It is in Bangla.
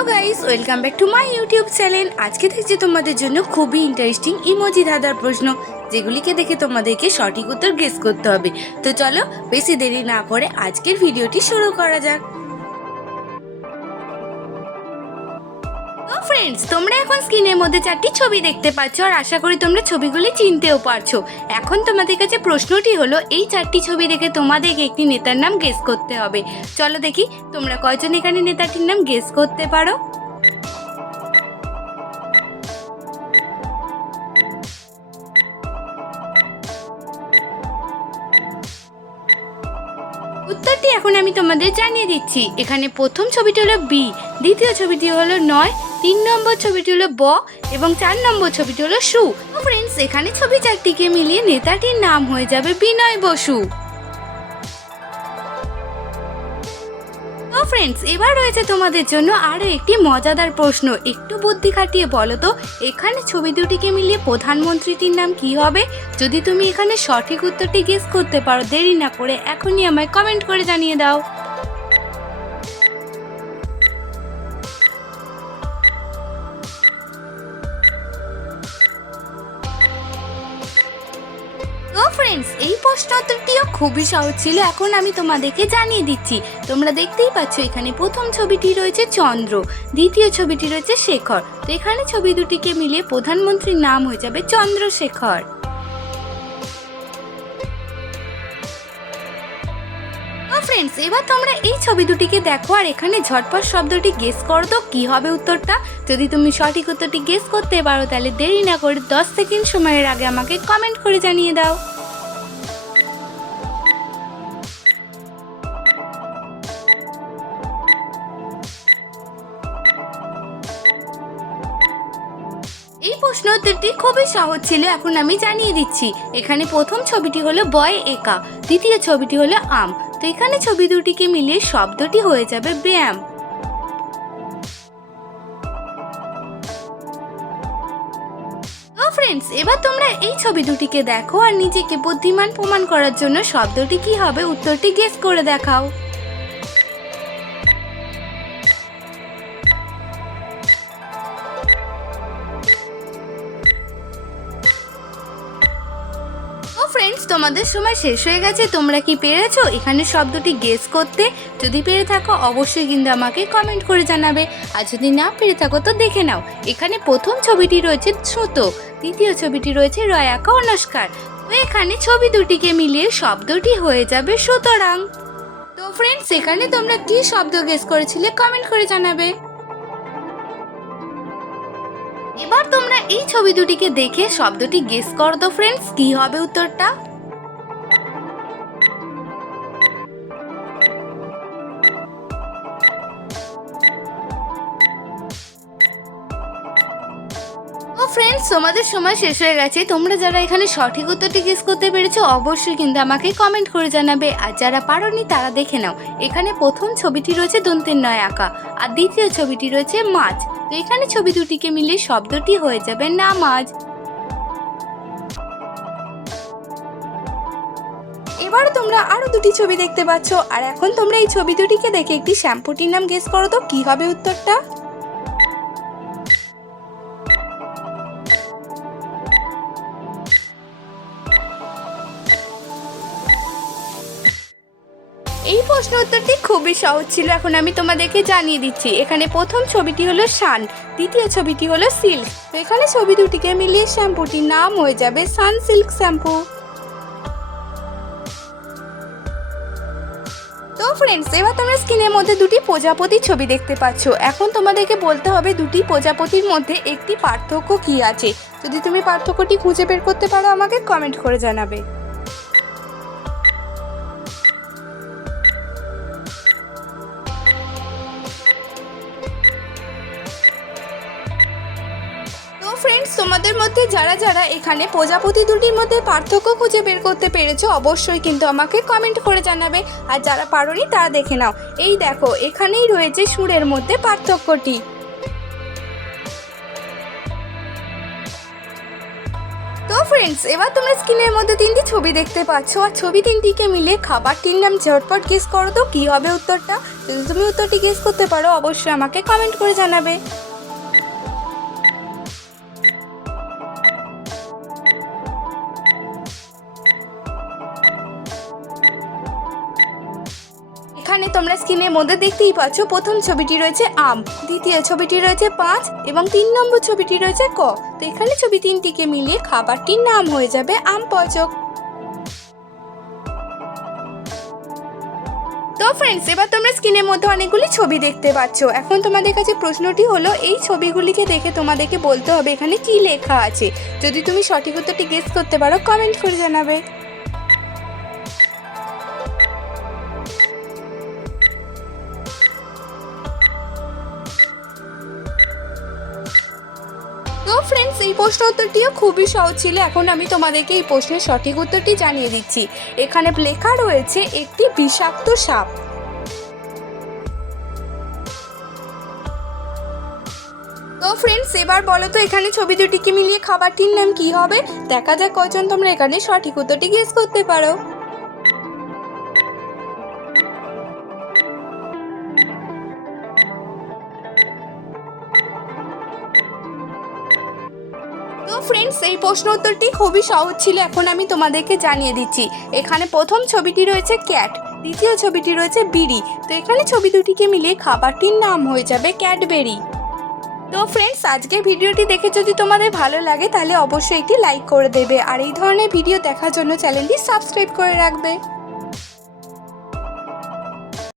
Hello guys, welcome back to my YouTube channel. আজকে দেখছি তোমাদের জন্য খুবই ইন্টারেস্টিং ইমোজি ধাঁধার প্রশ্ন, যেগুলিকে দেখে তোমাদেরকে সঠিক উত্তর গেস করতে হবে। তো চলো বেশি দেরি না করে আজকের ভিডিওটি শুরু করা যাক। তো ফ্রেন্ডস, তোমরা এখন স্ক্রিনের মধ্যে 4টি ছবি দেখতে পাচ্ছ, আর আশা করি তোমরা ছবিগুলি চিনতেও পারছো। এখন তোমাদের কাছে প্রশ্নটি হলো, এই 4টি ছবি দেখে তোমাদেরকে একটি নেতার নাম গেস করতে হবে। চলো দেখি তোমরা কয়জন এখানে নেতাটির নাম গেস করতে পারো। উত্তরটি এখন আমি তোমাদের জানিয়ে দিচ্ছি। এখানে প্রথম ছবিটি হলো বি, দ্বিতীয় ছবিটি হলো 9, 3 নম্বর ছবিটি হলো ব এবং 4 নম্বর ছবিটি হলো সু। ফ্রেন্ডস, এখানে ছবি 4টিকে মিলিয়ে নেতাটির নাম হয়ে যাবে বিনয় বসু। তো ফ্রেন্ডস, এবার রয়েছে তোমাদের জন্য আরো একটি মজাদার প্রশ্ন। একটু বুদ্ধি খাটিয়ে বলো তো, এখানে ছবি দুটিকে মিলিয়ে প্রধানমন্ত্রীটির নাম কি হবে? যদি তুমি এখানে সঠিক উত্তরটি গেস করতে পারো, দেরি না করে এখনই আমায় কমেন্ট করে জানিয়ে দাও। তো ফ্রেন্ডস, এই প্রশ্ন উত্তরটিও খুবই সহজ ছিল। এখন আমি তোমাদেরকে জানিয়ে দিচ্ছি। তোমরা দেখতেই পাচ্ছ, এখানে প্রথম ছবিটি রয়েছে চন্দ্র, দ্বিতীয় ছবিটি রয়েছে শেখর। তো এখানে ছবি দুটিকে মিলিয়ে প্রধানমন্ত্রীর নাম হয়ে যাবে চন্দ্রশেখর। ফ্রেন্ডস, এবার তোমরা এই ছবি দুটিকে দেখো, আর এখানে ঝটপট শব্দটি গেস করো তো কি হবে উত্তরটা। যদি তুমি সঠিক উত্তরটি গেস করতে পারো, তাহলে দেরি না করে 10 সেকেন্ড সময়ের আগে আমাকে কমেন্ট করে জানিয়ে দাও। এই প্রশ্ন উত্তরটি খুবই সহজ ছিল। এখন আমি জানিয়ে দিচ্ছি। এখানে প্রথম ছবিটি হলো বয় একা, দ্বিতীয় ছবিটি হলো আম। তো এখানে ছবি দুটিকে মিলিয়ে শব্দটি হয়ে যাবে ব্যায়াম। তো ফ্রেন্ডস, এবার তোমরা এই ছবি দুটিকে দেখো, আর নিজেকে বুদ্ধিমান প্রমাণ করার জন্য শব্দটি কি হবে উত্তরটি গেস করে দেখাও। ফ্রেন্ডস, তোমাদের সময় শেষ হয়ে গেছে। তোমরা কি পেরেছো এখানে শব্দটি গেস করতে? যদি পেরে থাকো অবশ্যই কিন্তু আমাকে কমেন্ট করে জানাবে, আর যদি না পেরে থাকো তো দেখে নাও। এখানে প্রথম ছবিটি রয়েছে সুতো, দ্বিতীয় ছবিটি রয়েছে রয়াকা ও নস্কার। তো এখানে ছবি দুটিকে মিলিয়ে শব্দটি হয়ে যাবে সুতরাং। তো ফ্রেন্ডস, এখানে তোমরা কি শব্দ গেস করেছিলে কমেন্ট করে জানাবে। এবার তোমরা এই ছবি দুটিকে দেখে শব্দটি গেস করো তো ফ্রেন্ডস, কি হবে উত্তরটা। ফ্রেন্ডস, তোমাদের সময় শেষ হয়ে গেছে। তোমরা যারা এখানে সঠিক উত্তরটি গেস করতে পেরেছো অবশ্যই কিন্তু আমাকে কমেন্ট করে জানাবে, আর যারা পারোনি তারা দেখে নাও। এখানে প্রথম ছবিটি রয়েছে দন্তের নয় আঁকা, আর দ্বিতীয় ছবিটি রয়েছে মাছ। তো এখানে ছবি দুটিকে মিলিয়ে শব্দটি হয়ে যাবে নামাজ। এবার তোমরা আরো দুটি ছবি দেখতে পাচ্ছ, আর এখন তোমরা এই ছবি দুটিকে দেখে একটি শ্যাম্পুটির নাম গেস করো তো কি হবে উত্তরটা। এই প্রশ্ন উত্তরটি খুবই সহজ ছিল। এখন আমি তোমাদেরকে জানিয়ে দিচ্ছি। এখানে প্রথম ছবিটি হলো সান, দ্বিতীয় ছবিটি হলো সিল্ক। তো এখানে ছবি দুটিকে মিলিয়ে শ্যাম্পুটির নাম হয়ে যাবে সান সিল্ক শ্যাম্পু। তো ফ্রেন্ডস, এবার তোমরা স্ক্রিনের মধ্যে দুটি প্রজাপতির ছবি দেখতে পাচ্ছ। এখন তোমাদেরকে বলতে হবে দুটি প্রজাপতির মধ্যে একটি পার্থক্য কি আছে। যদি তুমি পার্থক্যটি খুঁজে বের করতে পারো আমাকে কমেন্ট করে জানাবে। ফ্রেন্ডস, তোমাদের মধ্যে যারা যারা এখানে প্রজাপতি দুটির মধ্যে পার্থক্য খুঁজে বের করতে পেরেছো অবশ্যই কিন্তু আমাকে কমেন্ট করে জানাবে, আর যারা পারোনি তারা দেখে নাও। এই দেখো, এখানেই রয়েছে সুরের মধ্যে পার্থক্যটি। তো ফ্রেন্ডস, এবার তোমরা স্ক্রিনের মধ্যে তিনটি ছবি দেখতে পাচ্ছ, আর ছবি তিনটিকে মিলে খাবারটির নাম ঝটপট গেস করো তো কী হবে উত্তরটা। যদি তুমি উত্তরটি গেস করতে পারো অবশ্যই আমাকে কমেন্ট করে জানাবে। এখানে তোমরা স্ক্রিনের মধ্যে দেখতেই পাচ্ছ, প্রথম ছবিটি রয়েছে আম, দ্বিতীয় ছবিটি রয়েছে 5 এবং 3 নম্বর ছবিটি রয়েছে ক। তো এখানে ছবি তিনটিকে মিলিয়ে খাবারটির নাম হয়ে যাবে আম পচক। তো ফ্রেন্ডস, এবার তোমরা স্ক্রিনের মধ্যে অনেকগুলি ছবি দেখতে পাচ্ছ। এখন তোমাদের কাছে প্রশ্নটি হলো, এই ছবিগুলিকে দেখে তোমাদেরকে বলতে হবে এখানে কি লেখা আছে। যদি তুমি সঠিক উত্তরটি গেস করতে পারো কমেন্ট করে জানাবে। তো ফ্রেন্ডস, এই প্রশ্ন উত্তরটিও খুবই সহজ ছিল। এখন আমি তোমাদেরকে এই প্রশ্নের সঠিক উত্তরটি জানিয়ে দিচ্ছি। এখানে লেখা রয়েছে একটি বিষাক্ত সাপ। তো ফ্রেন্ডস, এবার বলো তো এখানে ছবি দুটিকে মিলিয়ে খাবারটির নাম কি হবে। দেখা যাক কয়জন তোমরা এখানে সঠিক উত্তরটি গেস করতে পারো। তো ফ্রেন্ডস, এই প্রশ্ন উত্তরটি খুবই সহজ ছিল। এখন আমি তোমাদেরকে জানিয়ে দিচ্ছি। এখানে প্রথম ছবিটি রয়েছে ক্যাট, দ্বিতীয় ছবিটি রয়েছে বিড়ি। তো এখানে ছবি দুটিকে মিলিয়ে খাবারটির নাম হয়ে যাবে ক্যাডবেরি। তো ফ্রেন্ডস, আজকে ভিডিওটি দেখে যদি তোমাদের ভালো লাগে তাহলে অবশ্যই একটি লাইক করে দেবে, আর এই ধরনের ভিডিও দেখার জন্য চ্যানেলটি সাবস্ক্রাইব করে রাখবে।